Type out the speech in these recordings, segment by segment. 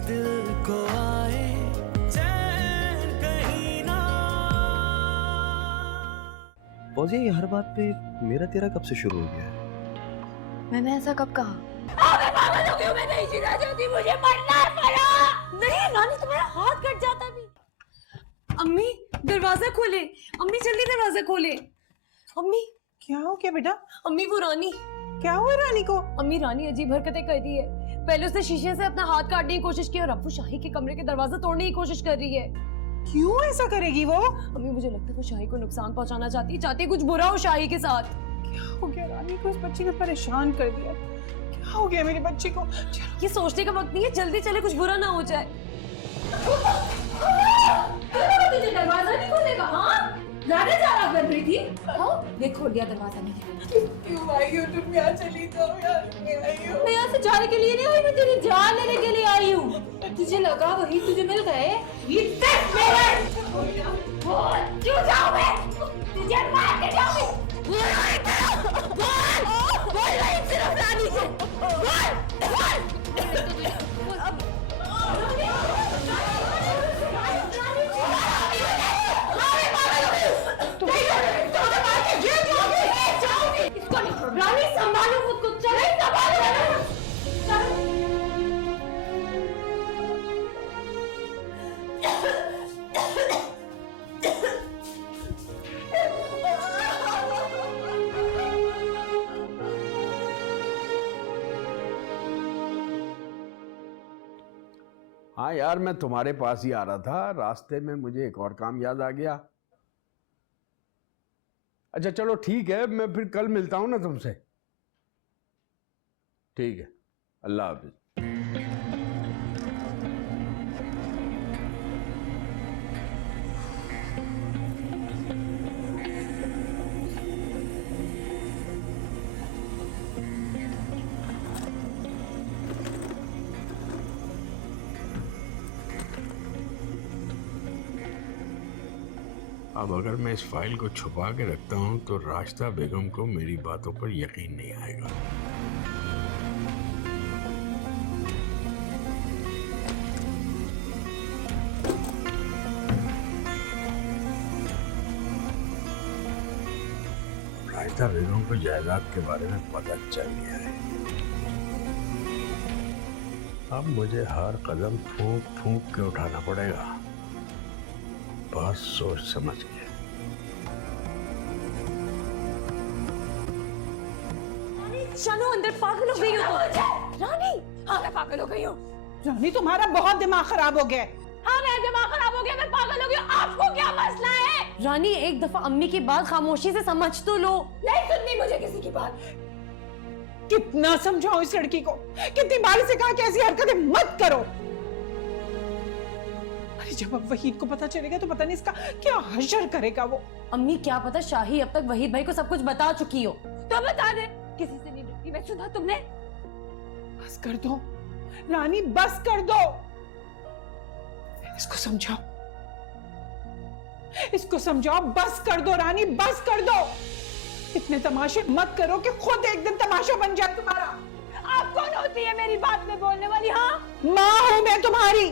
दिल को आए चैन कहीं ना। फौजी, ये हर बात पे मेरा तेरा कब से शुरू हो गया है? मैंने ऐसा कब कहा? मैं पागल हो गई हूं, मैं नहीं जीना चाहती, मुझे मरना है फरा। नहीं नानी, तुम्हारा हाथ कट जाता भी। अम्मी दरवाजा खोले, अम्मी जल्दी दरवाजा खोले। अम्मी क्या हो गया बेटा? अम्मी वो रानी। क्या हुआ रानी को? अम्मी रानी अजीब हरकतें कर रही है। पहले उसने शीशे से अपना हाथ काटने की कोशिश की और अब वो शाही के कमरे के दरवाजा तोड़ने की कोशिश कर रही है। क्यों ऐसा करेगी वो? अम्मी मुझे लगता है वो शाही को नुकसान पहुंचाना चाहती है कुछ बुरा हो शाही के साथ। क्या हो गया रानी को? इस बच्ची ने परेशान कर दिया। क्या हो गया मेरी बच्ची को? चलो ये सोचने का वक्त नहीं है, जल्दी चले कुछ बुरा ना हो जाए। तुझे दरवाजा नहीं खोलेगा? हाँ लाने जा रहा कर रही थी। देख खोल दिया दरवाजा नहीं। क्यों आई हो तुम? यहाँ चली जाओ यार। मैं यहाँ से जाने के लिए नहीं आई, मैं तेरी जान लेने के लिए आई हूँ। तुझे लगा वही तुझे मिल गए? क्यों जाऊँ मैं? तुझे मार के जाऊँगी। बोल रही सिर्फ रानी से। रानी संभालो खुद को, चले संभालो। हाँ यार, मैं तुम्हारे पास ही आ रहा था, रास्ते में मुझे एक और काम याद आ गया। अच्छा चलो ठीक है, मैं फिर कल मिलता हूं ना तुमसे। ठीक है, अल्लाह हाफिज। अब अगर मैं इस फाइल को छुपा के रखता हूं तो राशिदा बेगम को मेरी बातों पर यकीन नहीं आएगा। राशिदा बेगम को जायदाद के बारे में पता चल गया है। अब मुझे हर कदम फूंक फूंक के उठाना पड़ेगा। बहुत सोच समझ के। चलो अंदर, पागल हो गई हो रानी। हाँ मैं पागल हो गई हूँ। रानी तुम्हारा बहुत दिमाग खराब हो गया। हाँ मेरा दिमाग खराब हो गया, मैं पागल हो गई हूँ। आपको क्या मसला है? रानी एक दफा अम्मी की बात खामोशी से समझ तो लो। नहीं सुननी मुझे किसी की बात। कितना समझाओ इस लड़की को, कितनी बार से कहा कि ऐसी हरकतें मत करो। अरे जब अब वहीद को पता चलेगा तो पता नहीं इसका क्या हश्र करेगा वो। अम्मी क्या पता शाही अब तक वहीद भाई को सब कुछ बता चुकी हो। तो बता दे। किसी से नहीं डरती मैं, सुना तुमने? बस कर दो रानी, बस कर दो। इसको समझाओ, इसको समझाओ। बस कर दो रानी, बस कर दो। इतने तमाशे मत करो कि खुद एक दिन तमाशा बन जाए तुम्हारा। आप कौन होती है मेरी बात में बोलने वाली? हाँ माँ हूं मैं तुम्हारी।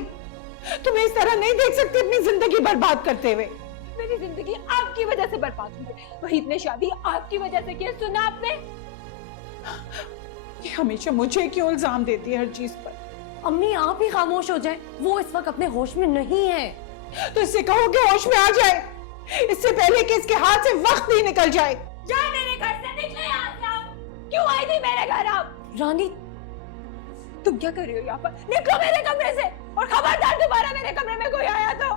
तुम्हें इस तरह नहीं देख सकती अपनी जिंदगी बर्बाद करते हुए। मेरी जिंदगी आपकी वजह से बर्बाद हुई है। वहीद ने शादी आपकी वजह से की, सुना आपने? ये हमेशा मुझे क्यों इल्जाम देती है हर चीज पर? अम्मी आप ही खामोश हो जाए, वो इस वक्त अपने होश में नहीं है। तो इससे कहो कि होश में आ जाए, इससे पहले कि इसके हाथ से वक्त ही निकल जाए। जाए मेरे घर से, निकले यहाँ से आप। क्यों आई थी मेरे घर आप? रानी तुम क्या कर रही हो यहाँ पर? निकलो मेरे कमरे से, और खबरदार दोबारा मेरे कमरे में कोई आया तो।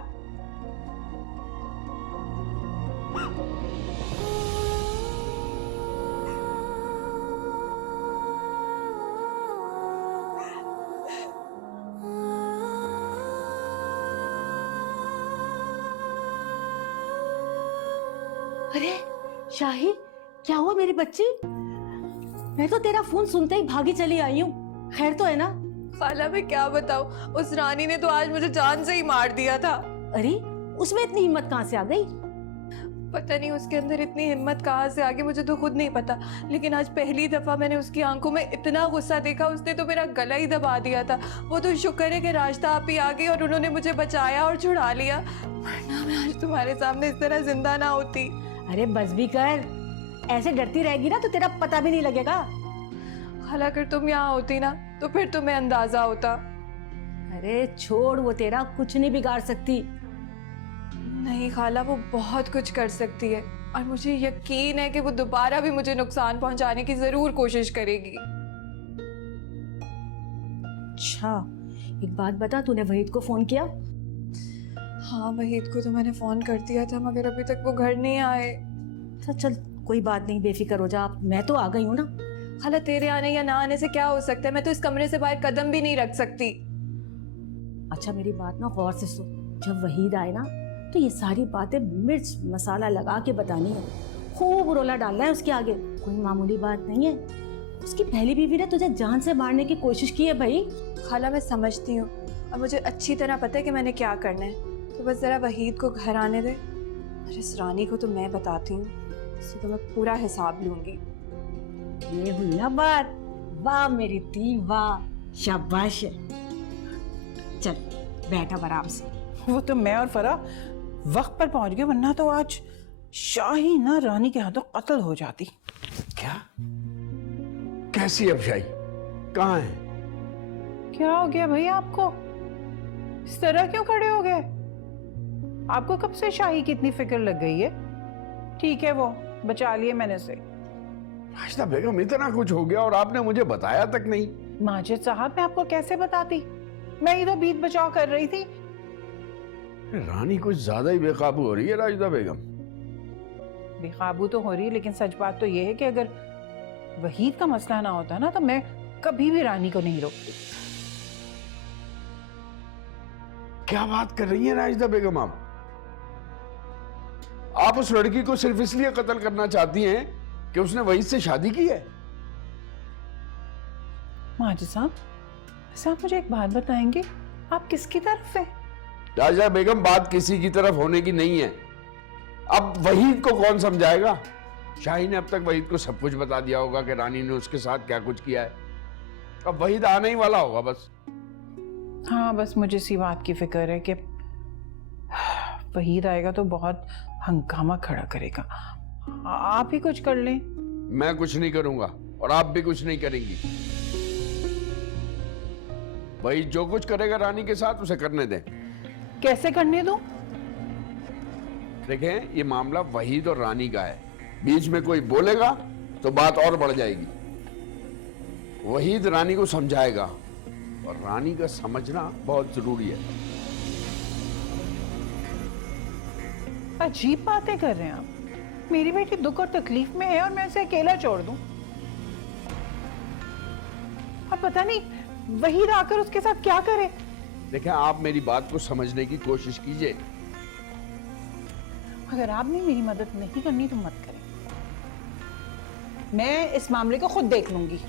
अरे शाही, क्या हुआ मेरी बच्ची? मैं तो तेरा फोन सुनते ही भागी चली आई हूँ। खैर तो है ना? खाला मैं क्या बताऊं, उस रानी ने तो आज मुझे जान से ही मार दिया था। अरे उसमें इतनी हिम्मत कहाँ से आ गई? पता नहीं उसके अंदर इतनी हिम्मत कहाँ से आ गई, मुझे तो खुद नहीं पता। लेकिन आज पहली दफा मैंने उसकी आंखों में इतना गुस्सा देखा, उसने तो मेरा गला ही दबा दिया था। वो तो शुक्र है कि रास्ता आप ही आ गई और उन्होंने मुझे बचाया और छुड़ा लिया, वरना मैं आज तुम्हारे सामने इस तरह जिंदा ना होती। अरे बस भी कर, ऐसे डरती रहेगी ना तो तेरा पता भी नहीं लगेगा। खाला अगर तुम यहाँ होती ना तो फिर तुम्हें अंदाजा होता। अरे छोड़, वो तेरा कुछ नहीं बिगाड़ सकती। नहीं खाला, वो बहुत कुछ कर सकती है और मुझे यकीन है कि वो दोबारा भी मुझे नुकसान पहुंचाने की जरूर कोशिश करेगी। अच्छा, एक बात बता, तूने वहीद को फोन किया? हाँ, वहीद को तो मैंने फोन कर दिया था मगर अभी तक वो घर नहीं आए। अच्छा चल, कोई बात नहीं, बेफिक्र हो जा, मैं तो आ गई हूँ ना। खाला तेरे आने या ना आने से क्या हो सकता है, मैं तो इस कमरे से बाहर कदम भी नहीं रख सकती। अच्छा मेरी बात ना गौर से सुन, जब वहीद आए ना तो ये सारी बातें मिर्च मसाला लगा के बतानी है, खूब रोला डालना है उसके आगे, कोई मामूली बात नहीं है। उसकी पहली बीवी ने तुझे जान से मारने की कोशिश की है भाई। खाला मैं समझती हूँ और मुझे अच्छी तरह पता है कि मैंने क्या करना है, तो बस जरा वहीद को घर आने दे और इस रानी को तो मैं बताती हूँ, इससे तो मैं पूरा हिसाब लूंगी। ये हुई ना बात, वाह मेरी ती वाह, शाबाश। चल बैठा आराम से। वो तो मैं और फरा वक्त पर पहुंच गए, वरना तो आज शाही ना रानी के हाथों कत्ल हो जाती। क्या? कैसी अफशाई? कहाँ है? क्या हो गया भाई आपको? इस तरह क्यों खड़े हो गए? आपको कब से शाही की इतनी फिक्र लग गई है? ठीक है, वो बचा लिए मैंने से। राशिदा बेगम, इतना कुछ हो गया और आपने मुझे बताया तक नहीं। माजिद साहब, मैं आपको कैसे बताती? मैं ही तो बीत बचाव कर रही थी। रानी कुछ ज्यादा ही बेकाबू हो रही है राशिदा बेगम। बेकाबू तो हो रही है, लेकिन सच बात तो ये है कि अगर वहीद का मसला ना होता ना तो मैं कभी भी रानी को नहीं रोकती। क्या बात कर रही है राशिदा बेगम आप? आप उस लड़की को सिर्फ इसलिए कत्ल करना चाहती हैं कि उसने वहीद से शादी की है? माजिद साहब, वैसे आप मुझे एक बात बताएंगे, आप किसकी तरफ है? राशिदा बेगम, बात किसी की तरफ होने की नहीं है। अब वहीद को कौन समझाएगा? शाही ने अब तक वहीद को सब कुछ बता दिया होगा कि रानी ने उसके साथ क्या कुछ किया है। अब वहीद आने ही वाला होगा बस। हाँ, बस मुझे इसी बात की फिक्र है कि वहीद आएगा तो बहुत हंगामा खड़ा करेगा। आप ही कुछ कर लें। मैं कुछ नहीं करूंगा और आप भी कुछ नहीं करेंगी। वही जो कुछ करेगा रानी के साथ उसे करने दें। कैसे करने दूं? देखें, ये मामला वहीद और रानी का है, बीच में कोई बोलेगा तो बात और बढ़ जाएगी। वहीद रानी को समझाएगा और रानी का समझना बहुत जरूरी है। अजीब बातें कर रहे हैं आप। मेरी बेटी दुख और तकलीफ में है और मैं उसे अकेला छोड़ दूं? अब पता नहीं वहीद आकर उसके साथ क्या करे। देखें, आप मेरी बात को समझने की कोशिश कीजिए। अगर आपने मेरी मदद नहीं करनी तो मत करें, मैं इस मामले को खुद देख लूंगी।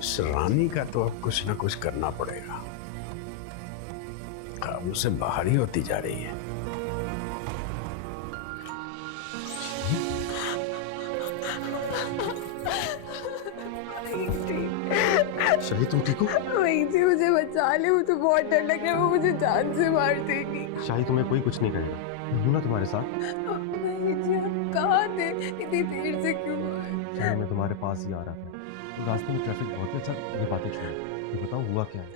इस रानी का तो अब कुछ ना कुछ करना पड़ेगा। काबू से बाहर ही होती जा रही है। शाही, तुम ठीक हो? वहीं से मुझे बचा ले, मुझे बहुत डर लग रहा है, वो मुझे जान से मार देगी। शाही, तुम्हें कोई कुछ नहीं करेगा, मैं हूं ना तुम्हारे साथ। वहीं से आप कहाँ थे? इतनी देर से क्यों आए? शाही, मैं तुम्हारे पास ही आ रहा था, तो रास्ते में ट्रैफिक बहुत है। सर, ये बातें छोड़ो, ये बताओ हुआ क्या है?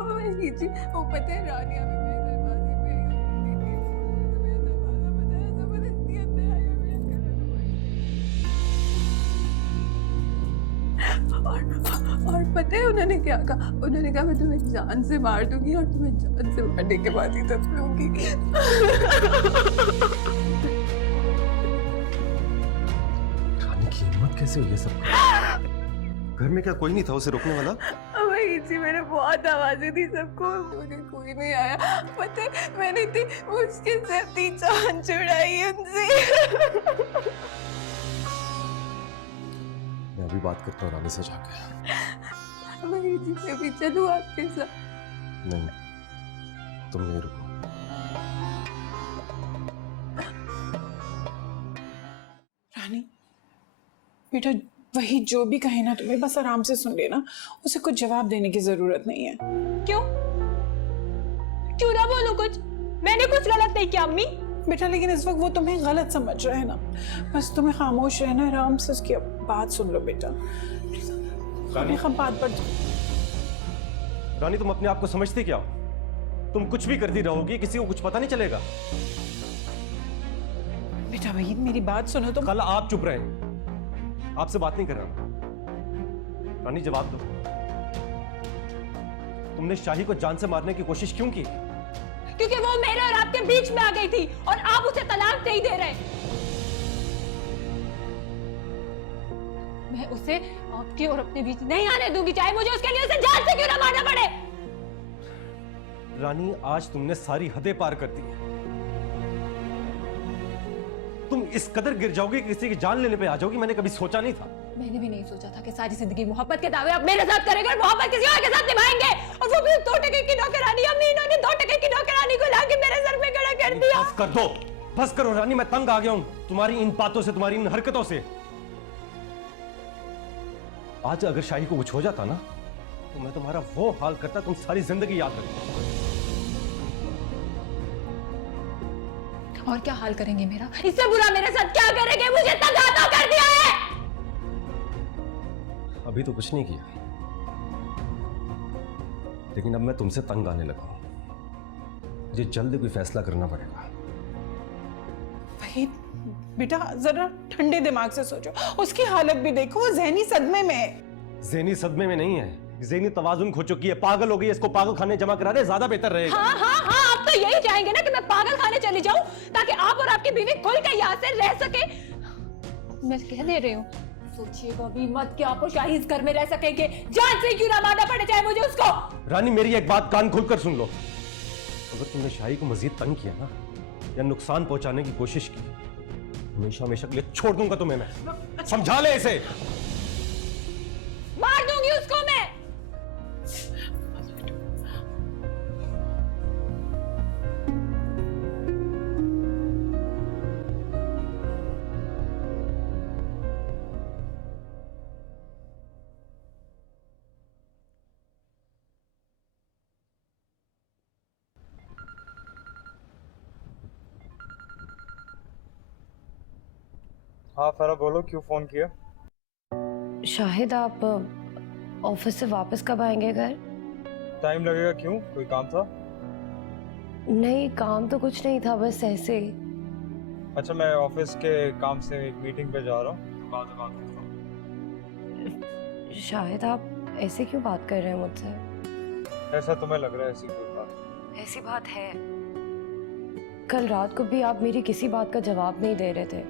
वहीं से वो पता है रानी अभी मेरे दरवाजे पे आई थी, तो मेरा दरवाजा बजाया, जबरदस्ती अंदर आई और मेरा गला दबा दिया। और पता है उन्होंने क्या कहा? उन्होंने कहा मैं तुम्हें जान से मार दूंगी और तुम्हें जान से मारने के बाद ही दफन लूंगी। रानी की हिम्मत कैसे हुई है सब? घर में क्या कोई नहीं था उसे रोकने वाला? वही जी, मैंने बहुत आवाजें दी सबको, मुझे कोई नहीं आया। पता है मैंने इतनी मुश्किल से अपनी जान छुड़ाई उनसे। मैं अभी बात करता हूँ रानी से जाके। वही जी, मैं भी चलूं आपके साथ? नहीं, तुम यहीं रुको। रानी बेटा, वही जो भी कहे ना तुम्हें बस आराम से सुन लेना, उसे कुछ जवाब देने की जरूरत नहीं है। क्यों क्यों ना बोलूं कुछ? मैंने कुछ गलत नहीं किया अम्मी। बेटा लेकिन इस वक्त वो तुम्हें गलत समझ रहा है ना, बस तुम्हें खामोश रहना है, आराम से उसकी बात सुन लो बेटा। रानी, हम बात पर रानी तुम अपने आप को समझती क्या हो? तुम कुछ भी करती रहोगी, किसी को कुछ पता नहीं चलेगा। बेटा वही मेरी बात सुनो तुम। कल आप चुप रहे, आपसे बात नहीं कर रहा। रानी जवाब दो, तुमने शाही को जान से मारने की कोशिश क्यों की? क्योंकि वो मेरे और आपके बीच में आ गई थी और आप उसे तलाक नहीं दे रहे। मैं उसे आपके और अपने बीच नहीं आने दूंगी, चाहे मुझे उसके लिए उसे जान से क्यों ना मारना पड़े। रानी आज तुमने सारी हदें पार कर दी। तुम इस कदर गिर जाओगी कि किसी की जान लेने पे आ जाओगी, मैंने कभी सोचा नहीं था। मैंने भी नहीं सोचा था कि सारी जिंदगी मोहब्बत के दावे आप मेरे साथ करेंगे और मोहब्बत किसी और के साथ निभाएंगे, और वो भी 2 टके की नौकरानी। अम्मी इन्होंने 2 टके की नौकरानी को लाके मेरे सर पे खड़ा कर दिया। बस कर दो, बस करो रानी, मैं तंग आ गया हूं तुम्हारी इन बातों से, तुम्हारी इन हरकतों से। आज अगर शाही को कुछ हो जाता ना तो मैं तुम्हारा वो हाल करता तुम सारी जिंदगी याद रखो। और क्या हाल करेंगे मेरा? इससे बुरा मेरे साथ क्या करेंगे? मुझे तंग कर दिया है। अभी तो कुछ नहीं किया, लेकिन अब मैं तुमसे तंग आने लगा हूं। मुझे जल्दी कोई फैसला करना पड़ेगा। वही बेटा जरा ठंडे दिमाग से सोचो, उसकी हालत भी देखो, वो ज़हनी सदमे में है। ज़हनी सदमे में नहीं है, ज़हनी तवाजुन खो चुकी है, पागल हो गई है, इसको पागल खाने जमा करा दे, ज्यादा बेहतर रहेगा। हाँ हाँ हाँ, आप तो यही चाहेंगे ना कि मैं पागल खाने चली जाऊं ताकि आप और आपकी बीवी खुल के यहाँ से रह सके। मैं कह दे रही हूँ, सोचिएगा भी मत कि आप और शाही इस घर में रह सकेंगे, जान से क्यों ना मारना पड़े चाहे मुझे उसको। रानी मेरी एक बात कान खोलकर सुन लो, अगर तुमने शाही को मजीद तंग किया ना या नुकसान पहुंचाने की कोशिश की, हमेशा हमेशा के लिए छोड़ दूंगा तुम्हें मैं। समझा ले इसे। मार दूंगी उसको मैं। हाँ फरा बोलो, क्यों फोन किया? शाहिद आप ऑफिस से वापस कब आएंगे घर? टाइम लगेगा, क्यों कोई काम था? नहीं काम तो कुछ नहीं था, बस ऐसे ही। अच्छा मैं ऑफिस के काम से एक मीटिंग पे जा रहा हूँ, बाद में बात करता हूँ। शाहिद आप ऐसे क्यों बात कर रहे हैं मुझसे? ऐसा तुम्हें लग रहा है ऐसी कोई बात? ऐसी बात है। कल रात को भी आप मेरी किसी बात का जवाब नहीं दे रहे थे,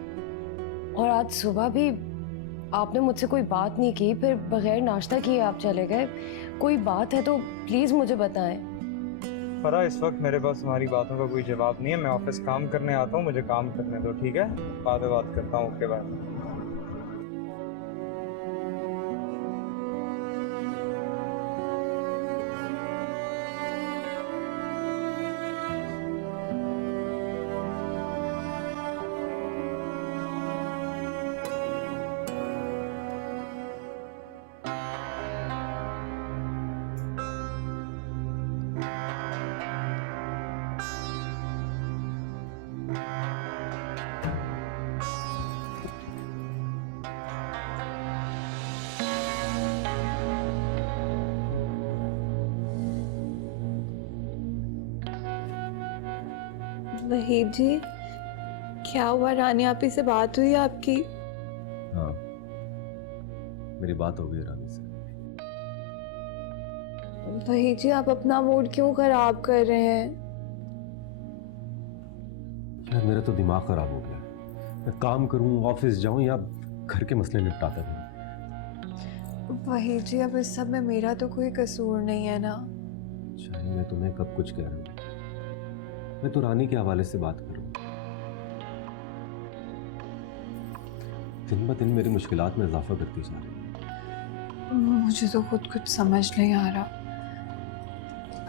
और आज सुबह भी आपने मुझसे कोई बात नहीं की, फिर बगैर नाश्ता किए आप चले गए। कोई बात है तो प्लीज मुझे बताएं। फरा इस वक्त मेरे पास तुम्हारी बातों का कोई जवाब नहीं है, मैं ऑफिस काम करने आता हूँ, मुझे काम करने दो, ठीक है? बाद में बात करता हूँ, ओके बाय। वहीद जी, क्या हुआ? रानी आपी से बात हुई आपकी? हाँ मेरी बात हो गई रानी से। वहीद जी, आप अपना मूड क्यों खराब कर रहे हैं? यार मेरा तो दिमाग खराब हो गया, मैं काम करूं, ऑफिस जाऊं या घर के मसले निपटाता रहूं। वहीद जी, अब इस सब में मेरा तो कोई कसूर नहीं है ना। शायद मैं तुम्हें कब कुछ कह रहा हूं, मैं तो रानी के हवाले से बात करूं। दिन ब दिन मेरी मुश्किलात में इजाफा करती जा रही है। मुझे तो खुद कुछ समझ नहीं आ रहा।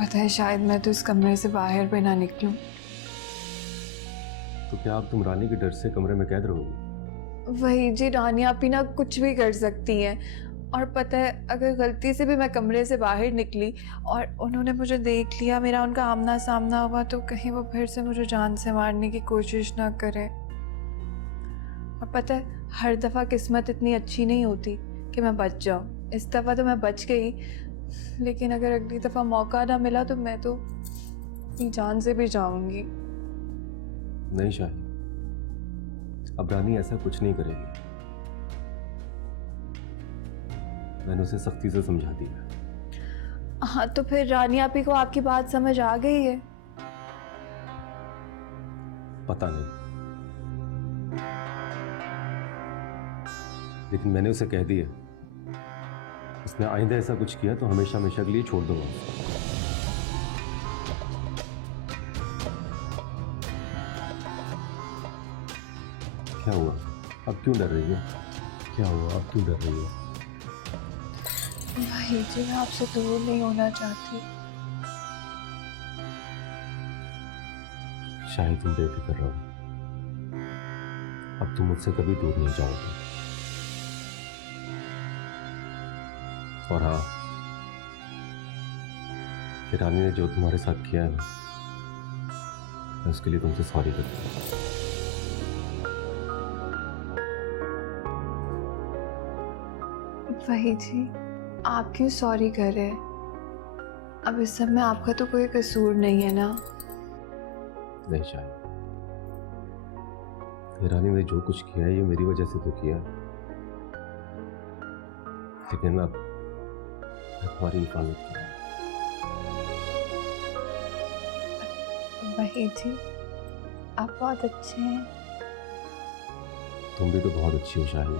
पता है शायद मैं तो इस कमरे से बाहर भी ना निकलूं। तो क्या अब तुम रानी के डर से कमरे में कैद रहोगी? वही जी, रानी आप ही ना कुछ भी कर सकती हैं। और पता है अगर गलती से भी मैं कमरे से बाहर निकली और उन्होंने मुझे देख लिया, मेरा उनका आमना सामना हुआ, तो कहीं वो फिर से मुझे जान से मारने की कोशिश ना करे। और पता है हर दफ़ा किस्मत इतनी अच्छी नहीं होती कि मैं बच जाऊँ। इस दफ़ा तो मैं बच गई, लेकिन अगर अगली दफ़ा मौका ना मिला तो मैं तो अपनी जान से भी जाऊंगी। नहीं शाही, अब रानी ऐसा कुछ नहीं करेगी। मैंने उसे सख्ती से समझा दिया। हाँ तो फिर रानी आप ही को आपकी बात समझ आ गई है? पता नहीं, लेकिन मैंने उसे कह दिया उसने आइंदा ऐसा कुछ किया तो हमेशा हमेशा के लिए छोड़ दूंगा उसको। क्या हुआ, अब क्यों डर रही हो? क्या हुआ, अब क्यों डर रही हो? भाई जी मैं आपसे दूर नहीं होना चाहती। शायद तुम बेफिक्र रहो, अब तुम मुझसे कभी दूर नहीं जाओगे। और हाँ, कि रानी ने जो तुम्हारे साथ किया है ना, मैं उसके लिए तुमसे सॉरी करता हूँ। वही जी, आप क्यों सॉरी कर रहे हैं? अब इस सब में आपका तो कोई कसूर नहीं है ना। नहीं शायद, ये रानी ने जो कुछ किया है ये मेरी वजह से तो किया, लेकिन अब मैं तुम्हारी हिफाजत करूँ। वही जी, आप बहुत अच्छे हैं। तुम भी तो बहुत अच्छी हो शाही।